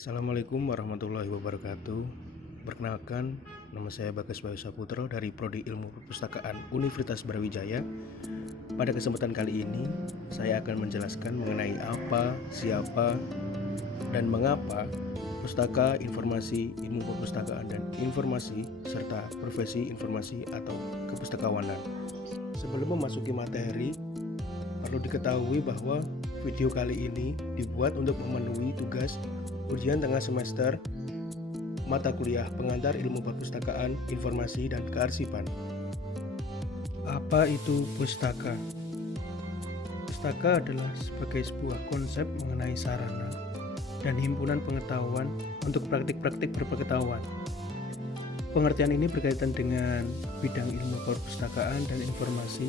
Assalamualaikum warahmatullahi wabarakatuh. Perkenalkan, nama saya Bagas Bayu Saputro dari Prodi Ilmu Perpustakaan Universitas Brawijaya. Pada kesempatan kali ini, saya akan menjelaskan mengenai apa, siapa, dan mengapa pustaka, informasi, ilmu perpustakaan, dan informasi, serta profesi informasi atau kepustakawanan. Sebelum memasuki materi, perlu diketahui bahwa video kali ini dibuat untuk memenuhi tugas ujian tengah semester mata kuliah pengantar ilmu perpustakaan, informasi, dan kearsipan. Apa itu pustaka? Pustaka adalah sebagai sebuah konsep mengenai sarana dan himpunan pengetahuan untuk praktik-praktik berpengetahuan. Pengertian ini berkaitan dengan bidang ilmu perpustakaan dan informasi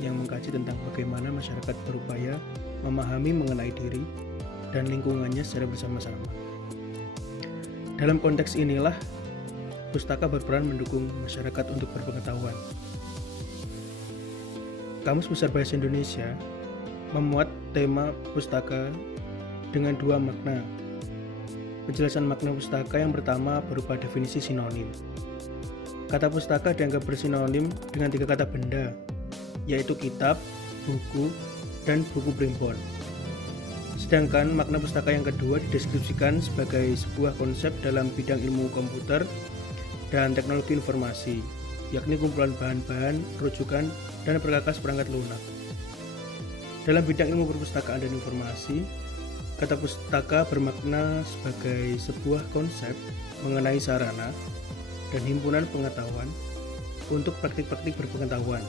yang mengkaji tentang bagaimana masyarakat berupaya memahami mengenai diri dan lingkungannya secara bersama-sama. Dalam konteks inilah, pustaka berperan mendukung masyarakat untuk berpengetahuan. Kamus Besar Bahasa Indonesia memuat tema pustaka dengan dua makna. Penjelasan makna pustaka yang pertama berupa definisi sinonim. Kata pustaka dianggap bersinonim dengan tiga kata benda, yaitu kitab, buku, dan buku primbon. Sedangkan makna pustaka yang kedua dideskripsikan sebagai sebuah konsep dalam bidang ilmu komputer dan teknologi informasi, yakni kumpulan bahan-bahan, rujukan, dan perkakas perangkat lunak. Dalam bidang ilmu perpustakaan dan informasi, kata pustaka bermakna sebagai sebuah konsep mengenai sarana dan himpunan pengetahuan untuk praktik-praktik berpengetahuan.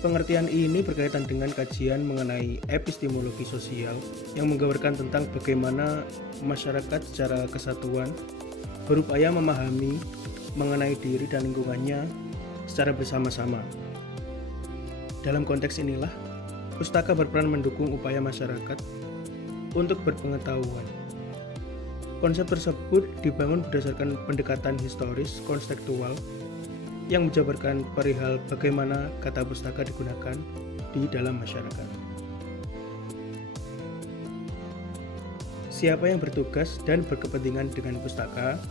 Pengertian ini berkaitan dengan kajian mengenai epistemologi sosial yang menggambarkan tentang bagaimana masyarakat secara kesatuan berupaya memahami mengenai diri dan lingkungannya secara bersama-sama. Dalam konteks inilah, pustaka berperan mendukung upaya masyarakat untuk berpengetahuan. Konsep tersebut dibangun berdasarkan pendekatan historis konstekstual yang menjabarkan perihal bagaimana kata pustaka digunakan di dalam masyarakat. Siapa yang bertugas dan berkepentingan dengan pustaka?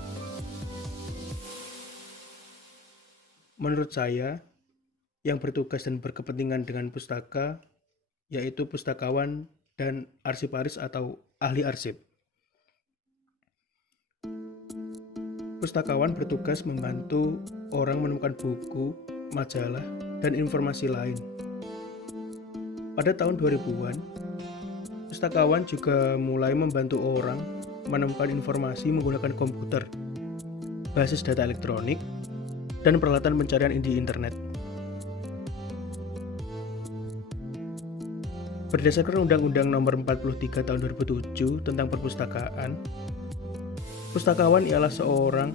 Menurut saya, yang bertugas dan berkepentingan dengan pustaka yaitu pustakawan dan arsiparis atau ahli arsip. Pustakawan bertugas membantu orang menemukan buku, majalah, dan informasi lain. Pada tahun 2000-an, pustakawan juga mulai membantu orang menemukan informasi menggunakan komputer, basis data elektronik, dan peralatan pencarian di internet. Berdasarkan Undang-Undang Nomor 43 Tahun 2007 tentang Perpustakaan, pustakawan ialah seorang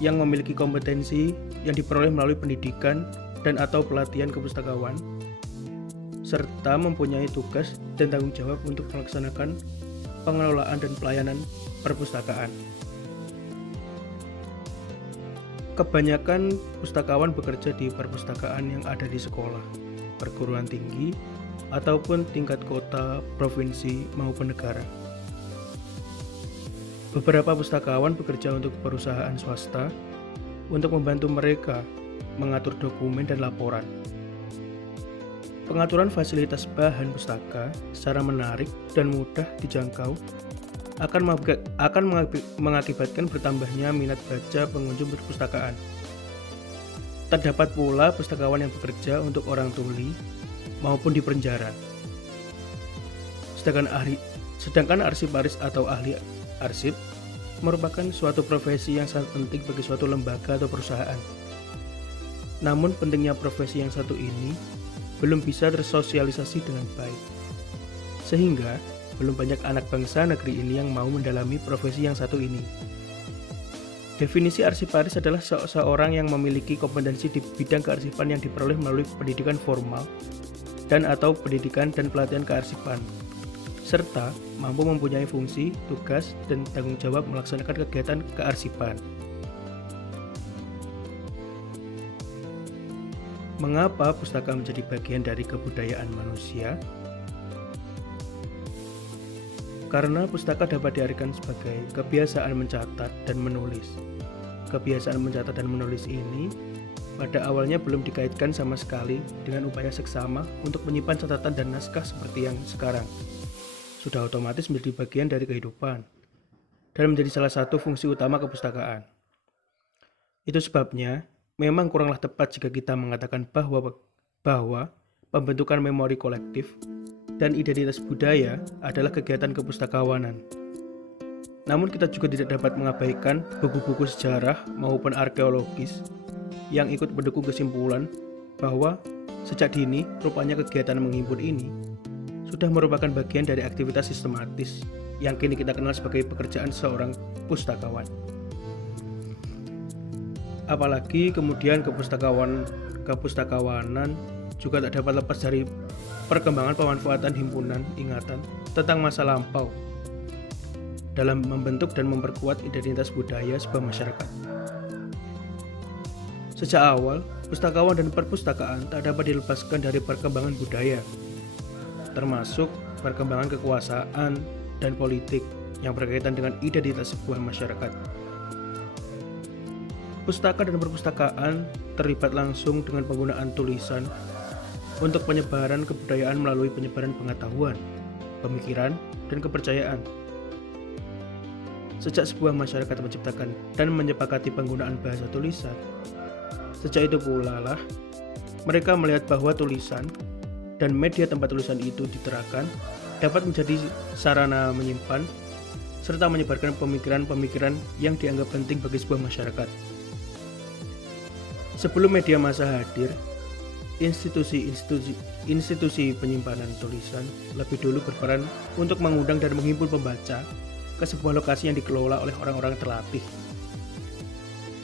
yang memiliki kompetensi yang diperoleh melalui pendidikan dan atau pelatihan kepustakawan, serta mempunyai tugas dan tanggung jawab untuk melaksanakan pengelolaan dan pelayanan perpustakaan. Kebanyakan pustakawan bekerja di perpustakaan yang ada di sekolah, perguruan tinggi, ataupun tingkat kota, provinsi, maupun negara. Beberapa pustakawan bekerja untuk perusahaan swasta untuk membantu mereka mengatur dokumen dan laporan. Pengaturan fasilitas bahan pustaka secara menarik dan mudah dijangkau akan mengakibatkan bertambahnya minat baca pengunjung perpustakaan. Terdapat pula pustakawan yang bekerja untuk orang tuli maupun di penjara. Sedangkan arsiparis atau ahli arsip merupakan suatu profesi yang sangat penting bagi suatu lembaga atau perusahaan. Namun pentingnya profesi yang satu ini belum bisa tersosialisasi dengan baik, sehingga belum banyak anak bangsa negeri ini yang mau mendalami profesi yang satu ini. Definisi arsiparis adalah seseorang yang memiliki kompetensi di bidang kearsipan yang diperoleh melalui pendidikan formal dan atau pendidikan dan pelatihan kearsipan, serta mampu mempunyai fungsi, tugas, dan tanggung jawab melaksanakan kegiatan kearsipan. Mengapa pustaka menjadi bagian dari kebudayaan manusia? Karena pustaka dapat diartikan sebagai kebiasaan mencatat dan menulis. Kebiasaan mencatat dan menulis ini pada awalnya belum dikaitkan sama sekali dengan upaya seksama untuk menyimpan catatan dan naskah seperti yang sekarang. Sudah otomatis menjadi bagian dari kehidupan dan menjadi salah satu fungsi utama kepustakaan. Itu sebabnya memang kuranglah tepat jika kita mengatakan bahwa pembentukan memori kolektif dan identitas budaya adalah kegiatan kepustakawanan. Namun kita juga tidak dapat mengabaikan buku-buku sejarah maupun arkeologis yang ikut mendukung kesimpulan bahwa sejak dini rupanya kegiatan menghimpun ini sudah merupakan bagian dari aktivitas sistematis yang kini kita kenal sebagai pekerjaan seorang pustakawan. Apalagi kemudian kepustakawanan juga tak dapat lepas dari perkembangan pemanfaatan himpunan ingatan tentang masa lampau dalam membentuk dan memperkuat identitas budaya sebuah masyarakat. Sejak awal, pustakawan dan perpustakaan tak dapat dilepaskan dari perkembangan budaya, termasuk perkembangan kekuasaan dan politik yang berkaitan dengan identitas sebuah masyarakat. Pustaka dan perpustakaan terlibat langsung dengan penggunaan tulisan untuk penyebaran kebudayaan melalui penyebaran pengetahuan, pemikiran, dan kepercayaan. Sejak sebuah masyarakat menciptakan dan menyepakati penggunaan bahasa tulisan, sejak itu pula lah mereka melihat bahwa tulisan dan media tempat tulisan itu diterapkan dapat menjadi sarana menyimpan serta menyebarkan pemikiran-pemikiran yang dianggap penting bagi sebuah masyarakat. Sebelum media massa hadir, institusi penyimpanan tulisan lebih dulu berperan untuk mengundang dan menghimpun pembaca ke sebuah lokasi yang dikelola oleh orang-orang terlatih.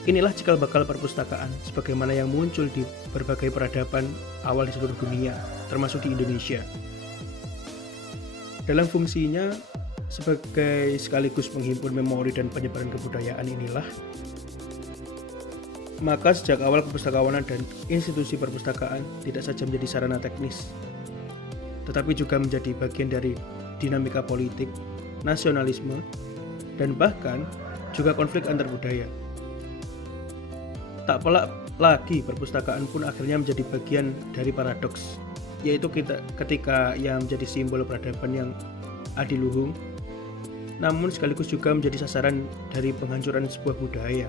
Inilah cikal bakal perpustakaan sebagaimana yang muncul di berbagai peradaban awal di seluruh dunia, termasuk di Indonesia. Dalam fungsinya sebagai sekaligus penghimpun memori dan penyebaran kebudayaan inilah, maka sejak awal kepustakawanan dan institusi perpustakaan tidak saja menjadi sarana teknis, tetapi juga menjadi bagian dari dinamika politik, nasionalisme, dan bahkan juga konflik antar budaya. Tak pelak lagi perpustakaan pun akhirnya menjadi bagian dari paradoks, yaitu ketika yang menjadi simbol peradaban yang adiluhung, namun sekaligus juga menjadi sasaran dari penghancuran sebuah budaya.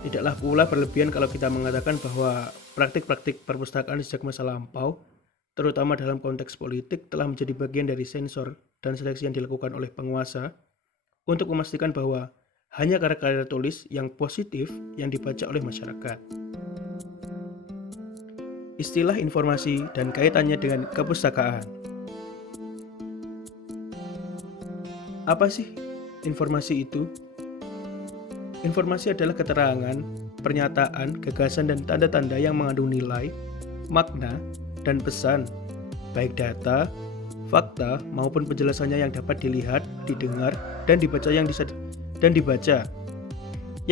Tidaklah pula berlebihan kalau kita mengatakan bahwa praktik-praktik perpustakaan sejak masa lampau, terutama dalam konteks politik, telah menjadi bagian dari sensor dan seleksi yang dilakukan oleh penguasa untuk memastikan bahwa hanya karya-karya tulis yang positif yang dibaca oleh masyarakat. Istilah informasi dan kaitannya dengan kepustakaan. Apa sih informasi itu? Informasi adalah keterangan, pernyataan, gagasan, dan tanda-tanda yang mengandung nilai, makna, dan pesan, baik data, fakta, maupun penjelasannya yang dapat dilihat, didengar, dan dibaca yang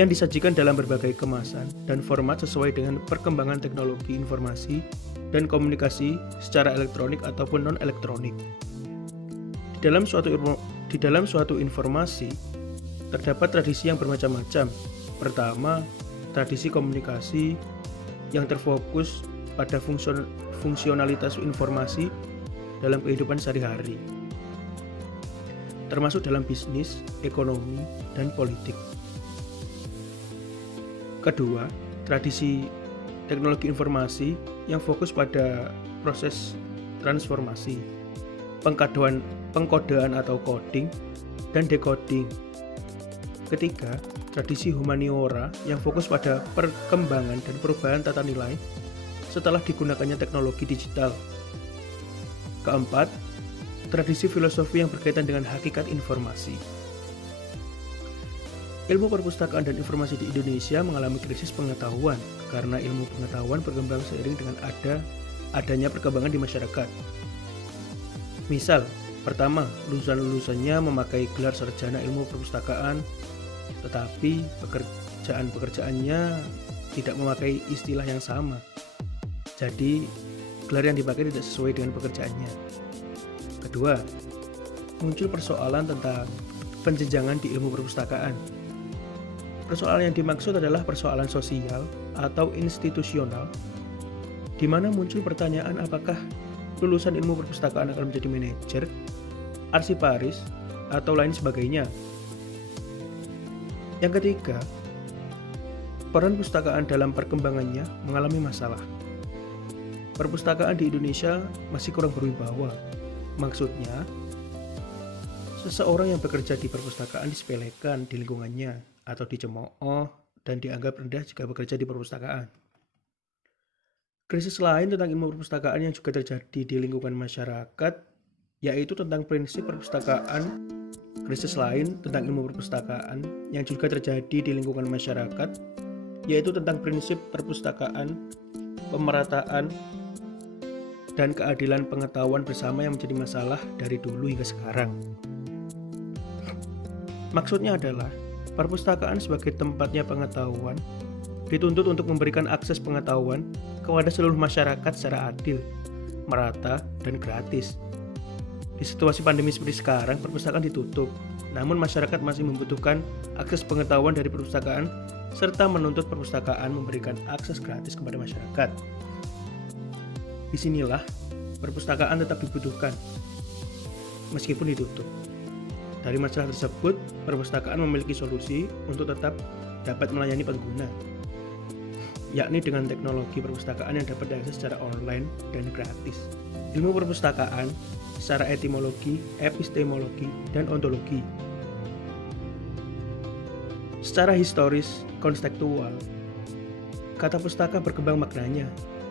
disajikan dalam berbagai kemasan dan format sesuai dengan perkembangan teknologi informasi dan komunikasi secara elektronik ataupun non-elektronik. Di dalam suatu informasi, terdapat tradisi yang bermacam-macam. Pertama, tradisi komunikasi yang terfokus pada fungsionalitas informasi dalam kehidupan sehari-hari, termasuk dalam bisnis, ekonomi, dan politik. Kedua, tradisi teknologi informasi yang fokus pada proses transformasi, pengkodean atau coding, dan decoding. Ketiga, tradisi humaniora yang fokus pada perkembangan dan perubahan tata nilai setelah digunakannya teknologi digital. Keempat, tradisi filosofi yang berkaitan dengan hakikat informasi. Ilmu perpustakaan dan informasi di Indonesia mengalami krisis pengetahuan karena ilmu pengetahuan berkembang seiring dengan adanya perkembangan di masyarakat. Misal, pertama, lulusan-lulusannya memakai gelar sarjana ilmu perpustakaan, tetapi pekerjaannya tidak memakai istilah yang sama. Jadi, gelar yang dipakai tidak sesuai dengan pekerjaannya. Kedua, muncul persoalan tentang penjenjangan di ilmu perpustakaan. Persoalan yang dimaksud adalah persoalan sosial atau institusional, di mana muncul pertanyaan apakah lulusan ilmu perpustakaan akan menjadi manajer, arsiparis, atau lain sebagainya. Yang ketiga, peran perpustakaan dalam perkembangannya mengalami masalah. Perpustakaan di Indonesia masih kurang berwibawa. Maksudnya, seseorang yang bekerja di perpustakaan disepelekan di lingkungannya atau dicemooh dan dianggap rendah jika bekerja di perpustakaan. Krisis lain tentang ilmu perpustakaan yang juga terjadi di lingkungan masyarakat, yaitu tentang prinsip perpustakaan. Krisis lain tentang ilmu perpustakaan yang juga terjadi di lingkungan masyarakat, yaitu tentang prinsip perpustakaan, pemerataan, dan keadilan pengetahuan bersama yang menjadi masalah dari dulu hingga sekarang. Maksudnya adalah, perpustakaan sebagai tempatnya pengetahuan dituntut untuk memberikan akses pengetahuan kepada seluruh masyarakat secara adil, merata, dan gratis. Di situasi pandemi seperti sekarang, perpustakaan ditutup, namun masyarakat masih membutuhkan akses pengetahuan dari perpustakaan serta menuntut perpustakaan memberikan akses gratis kepada masyarakat. Disinilah perpustakaan tetap dibutuhkan, meskipun ditutup. Dari masalah tersebut, perpustakaan memiliki solusi untuk tetap dapat melayani pengguna, yakni dengan teknologi perpustakaan yang dapat diakses secara online dan gratis. Ilmu perpustakaan secara etimologi, epistemologi, dan ontologi. Secara historis, konstekstual, kata pustaka berkembang maknanya.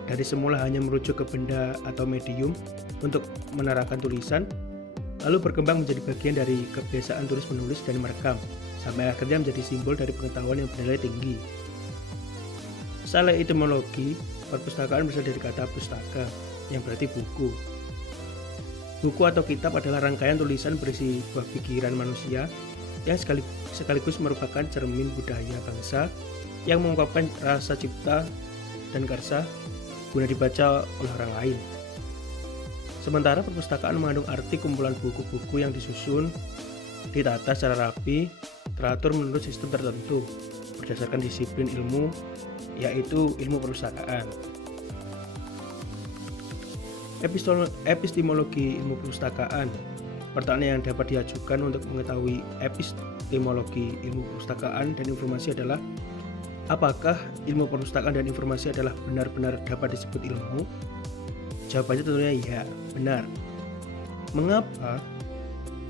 Dari semula hanya merujuk ke benda atau medium untuk menerangkan tulisan, lalu berkembang menjadi bagian dari kebiasaan tulis-menulis dan merekam, sampai akhirnya menjadi simbol dari pengetahuan yang bernilai tinggi. Secara etimologi, perpustakaan berasal dari kata pustaka, yang berarti buku. Buku atau kitab adalah rangkaian tulisan berisi buah pikiran manusia yang sekaligus merupakan cermin budaya bangsa yang mengungkapkan rasa cipta dan karsa guna dibaca oleh orang lain. Sementara perpustakaan mengandung arti kumpulan buku-buku yang disusun, ditata secara rapi, teratur menurut sistem tertentu, berdasarkan disiplin ilmu, yaitu ilmu perpustakaan. Epistemologi ilmu perpustakaan. Pertanyaan yang dapat diajukan untuk mengetahui epistemologi ilmu perpustakaan dan informasi adalah, apakah ilmu perpustakaan dan informasi adalah benar-benar dapat disebut ilmu? Jawabannya tentunya ya, benar. Mengapa?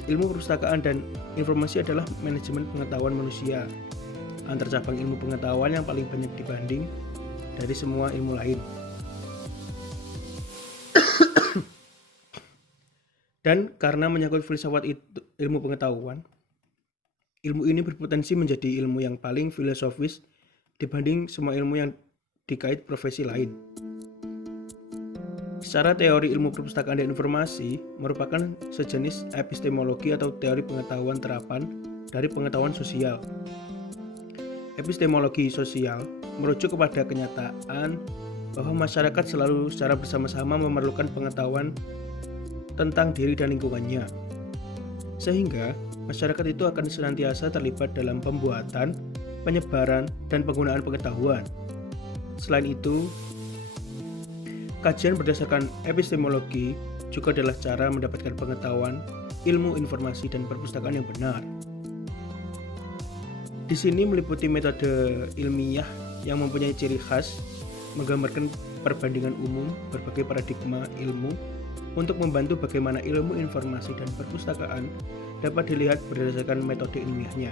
Ilmu perpustakaan dan informasi adalah manajemen pengetahuan manusia, antar cabang ilmu pengetahuan yang paling banyak dibanding dari semua ilmu lain. Dan karena menyangkut filsafat ilmu pengetahuan, ilmu ini berpotensi menjadi ilmu yang paling filosofis dibanding semua ilmu yang dikait profesi lain. Secara teori ilmu perpustakaan dan informasi merupakan sejenis epistemologi atau teori pengetahuan terapan dari pengetahuan sosial. Epistemologi sosial merujuk kepada kenyataan bahwa masyarakat selalu secara bersama-sama memerlukan pengetahuan tentang diri dan lingkungannya, sehingga masyarakat itu akan senantiasa terlibat dalam pembuatan, penyebaran, dan penggunaan pengetahuan. Selain itu, kajian berdasarkan epistemologi juga adalah cara mendapatkan pengetahuan, ilmu, informasi, dan perpustakaan yang benar. Di sini meliputi metode ilmiah yang mempunyai ciri khas, menggambarkan perbandingan umum berbagai paradigma ilmu untuk membantu bagaimana ilmu, informasi, dan perpustakaan dapat dilihat berdasarkan metode ilmiahnya.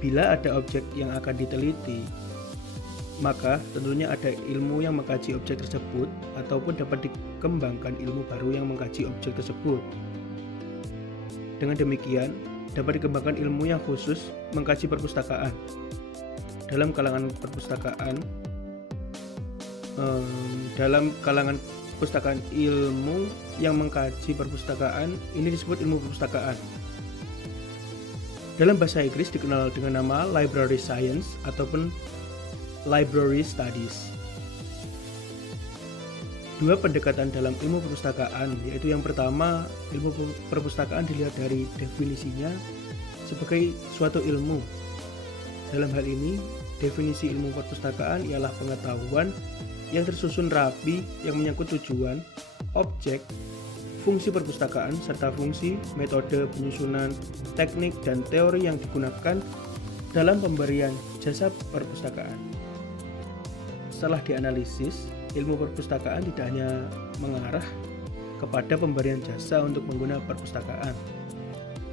Bila ada objek yang akan diteliti, maka tentunya ada ilmu yang mengkaji objek tersebut ataupun dapat dikembangkan ilmu baru yang mengkaji objek tersebut. Dengan demikian, dapat dikembangkan ilmu yang khusus mengkaji perpustakaan. Dalam kalangan perpustakaan ilmu yang mengkaji perpustakaan ini disebut ilmu perpustakaan. Dalam bahasa Inggris dikenal dengan nama library science ataupun library studies. dua pendekatan dalam ilmu perpustakaan, yaitu yang pertama, ilmu perpustakaan dilihat dari definisinya sebagai suatu ilmu. Dalam hal ini, definisi ilmu perpustakaan ialah pengetahuan yang tersusun rapi yang menyangkut tujuan, objek, fungsi perpustakaan, serta fungsi, metode penyusunan, teknik, dan teori yang digunakan dalam pemberian jasa perpustakaan. Setelah dianalisis, ilmu perpustakaan tidak hanya mengarah kepada pemberian jasa untuk pengguna perpustakaan,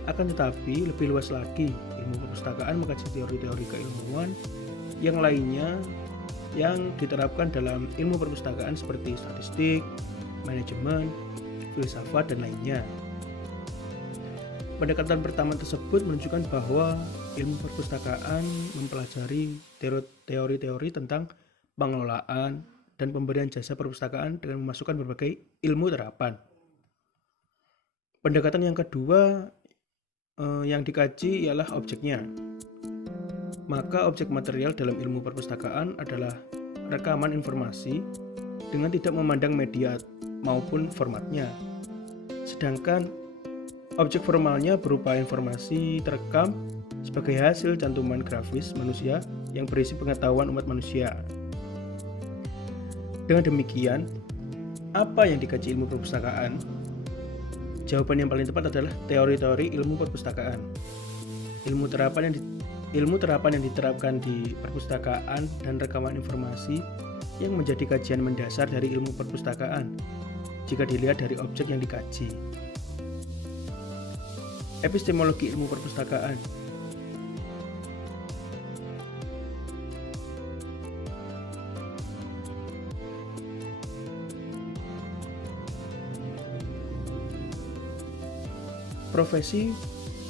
akan tetapi lebih luas lagi, ilmu perpustakaan mengkaji teori-teori keilmuan yang lainnya yang diterapkan dalam ilmu perpustakaan seperti statistik, manajemen, filsafat, dan lainnya. Pendekatan pertama tersebut menunjukkan bahwa ilmu perpustakaan mempelajari teori-teori tentang pengelolaan dan pemberian jasa perpustakaan dengan memasukkan berbagai ilmu terapan. Pendekatan yang kedua yang dikaji ialah objeknya. Maka objek material dalam ilmu perpustakaan adalah rekaman informasi dengan tidak memandang media maupun formatnya. Sedangkan objek formalnya berupa informasi terekam sebagai hasil cantuman grafis manusia yang berisi pengetahuan umat manusia. Dengan demikian, apa yang dikaji ilmu perpustakaan? Jawaban yang paling tepat adalah teori-teori ilmu perpustakaan. Ilmu terapan yang diterapkan di perpustakaan dan rekaman informasi yang menjadi kajian mendasar dari ilmu perpustakaan jika dilihat dari objek yang dikaji. Epistemologi ilmu perpustakaan. Profesi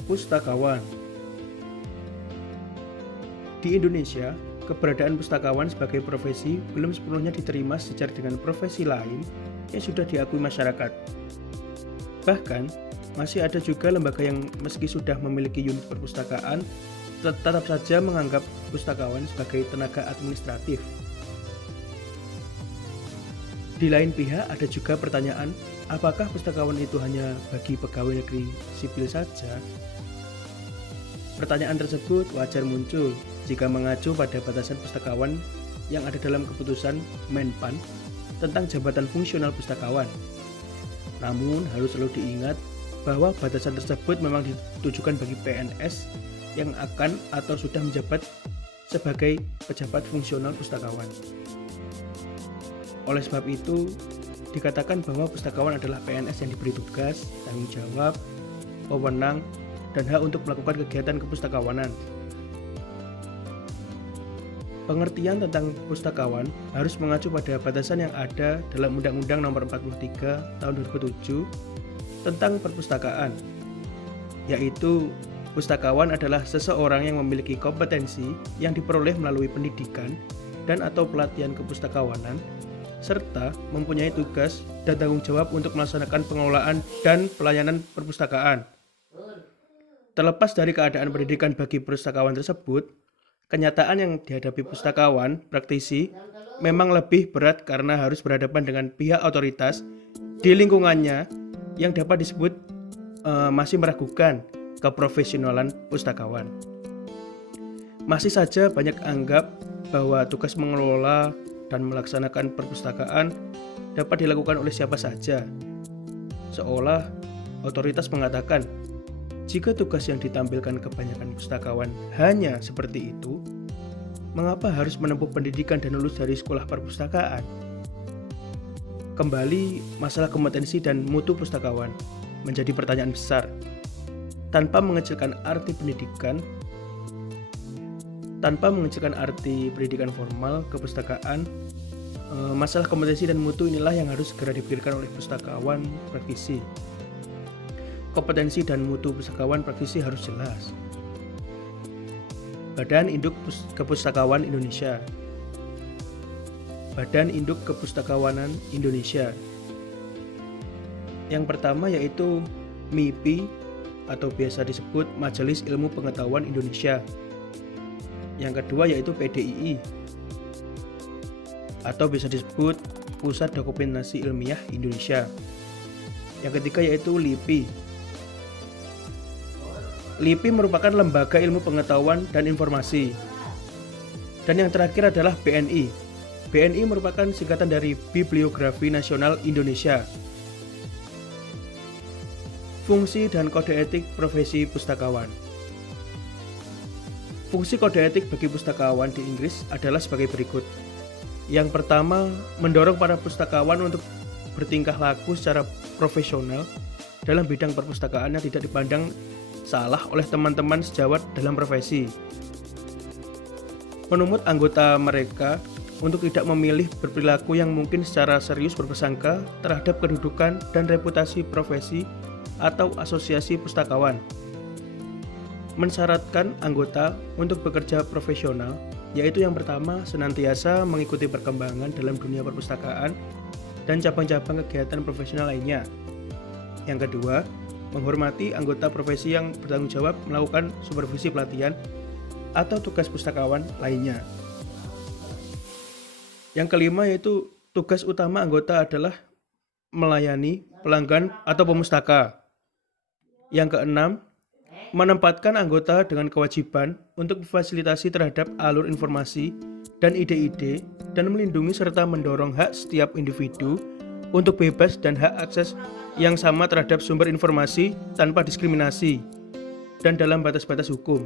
pustakawan. Di Indonesia, keberadaan pustakawan sebagai profesi belum sepenuhnya diterima sejajar dengan profesi lain yang sudah diakui masyarakat. Bahkan, masih ada juga lembaga yang meski sudah memiliki unit perpustakaan, tetap saja menganggap pustakawan sebagai tenaga administratif. Di lain pihak, ada juga pertanyaan, apakah pustakawan itu hanya bagi pegawai negeri sipil saja? Pertanyaan tersebut wajar muncul jika mengacu pada batasan pustakawan yang ada dalam keputusan Menpan tentang jabatan fungsional pustakawan. Namun harus selalu diingat bahwa batasan tersebut memang ditujukan bagi PNS yang akan atau sudah menjabat sebagai pejabat fungsional pustakawan. Oleh sebab itu, dikatakan bahwa pustakawan adalah PNS yang diberi tugas, tanggung jawab, wewenang, dan hak untuk melakukan kegiatan kepustakawanan. Pengertian tentang pustakawan harus mengacu pada batasan yang ada dalam Undang-Undang Nomor 43 Tahun 2007 tentang perpustakaan, yaitu pustakawan adalah seseorang yang memiliki kompetensi yang diperoleh melalui pendidikan dan atau pelatihan kepustakawanan, serta mempunyai tugas dan tanggung jawab untuk melaksanakan pengelolaan dan pelayanan perpustakaan. Terlepas dari keadaan pendidikan bagi pustakawan tersebut, kenyataan yang dihadapi pustakawan praktisi memang lebih berat karena harus berhadapan dengan pihak otoritas di lingkungannya yang dapat disebut masih meragukan keprofesionalan pustakawan. Masih saja banyak anggap bahwa tugas mengelola dan melaksanakan perpustakaan dapat dilakukan oleh siapa saja. Seolah otoritas mengatakan, jika tugas yang ditampilkan kebanyakan pustakawan hanya seperti itu, mengapa harus menempuh pendidikan dan lulus dari sekolah perpustakaan? Kembali, masalah kompetensi dan mutu pustakawan menjadi pertanyaan besar. Tanpa mengecilkan arti pendidikan formal kepustakaan, masalah kompetensi dan mutu inilah yang harus segera dipikirkan oleh pustakawan praktisi. Kompetensi dan mutu pustakawan praktisi harus jelas. Badan Induk Kepustakawan Indonesia. Badan Induk Kepustakawanan Indonesia. Yang pertama yaitu MIPI atau biasa disebut Majelis Ilmu Pengetahuan Indonesia. Yang kedua yaitu PDII atau bisa disebut Pusat Dokumentasi Ilmiah Indonesia. Yang ketiga yaitu LIPI. LIPI merupakan lembaga ilmu pengetahuan dan informasi. Dan yang terakhir adalah BNI. BNI merupakan singkatan dari Bibliografi Nasional Indonesia. Fungsi dan kode etik profesi pustakawan. Fungsi kode etik bagi pustakawan di Inggris adalah sebagai berikut. Yang pertama, mendorong para pustakawan untuk bertingkah laku secara profesional dalam bidang perpustakaan yang tidak dipandang salah oleh teman-teman sejawat dalam profesi. Menumut anggota mereka untuk tidak memilih berperilaku yang mungkin secara serius berprasangka terhadap kedudukan dan reputasi profesi atau asosiasi pustakawan. Mensyaratkan anggota untuk bekerja profesional, yaitu yang pertama senantiasa mengikuti perkembangan dalam dunia perpustakaan dan cabang-cabang kegiatan profesional lainnya. Yang kedua, menghormati anggota profesi yang bertanggung jawab melakukan supervisi pelatihan atau tugas pustakawan lainnya. Yang kelima yaitu tugas utama anggota adalah melayani pelanggan atau pemustaka. Yang keenam, menempatkan anggota dengan kewajiban untuk memfasilitasi terhadap alur informasi dan ide-ide dan melindungi serta mendorong hak setiap individu untuk bebas dan hak akses yang sama terhadap sumber informasi tanpa diskriminasi dan dalam batas-batas hukum.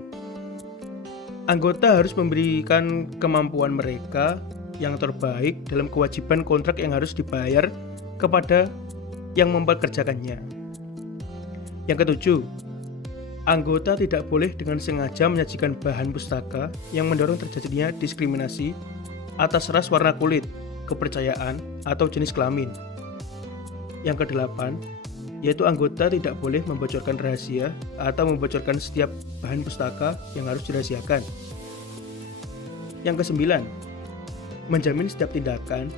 Anggota harus memberikan kemampuan mereka yang terbaik dalam kewajiban kontrak yang harus dibayar kepada yang mempekerjakannya. Yang ketujuh, anggota tidak boleh dengan sengaja menyajikan bahan pustaka yang mendorong terjadinya diskriminasi atas ras, warna kulit, kepercayaan, atau jenis kelamin. Yang kedelapan, yaitu anggota tidak boleh membocorkan rahasia atau membocorkan setiap bahan pustaka yang harus dirahasiakan. Yang kesembilan, menjamin setiap tindakan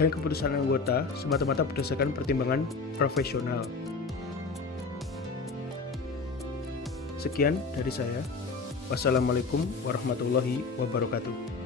dan keputusan anggota semata-mata berdasarkan pertimbangan profesional. Sekian dari saya. Wassalamualaikum warahmatullahi wabarakatuh.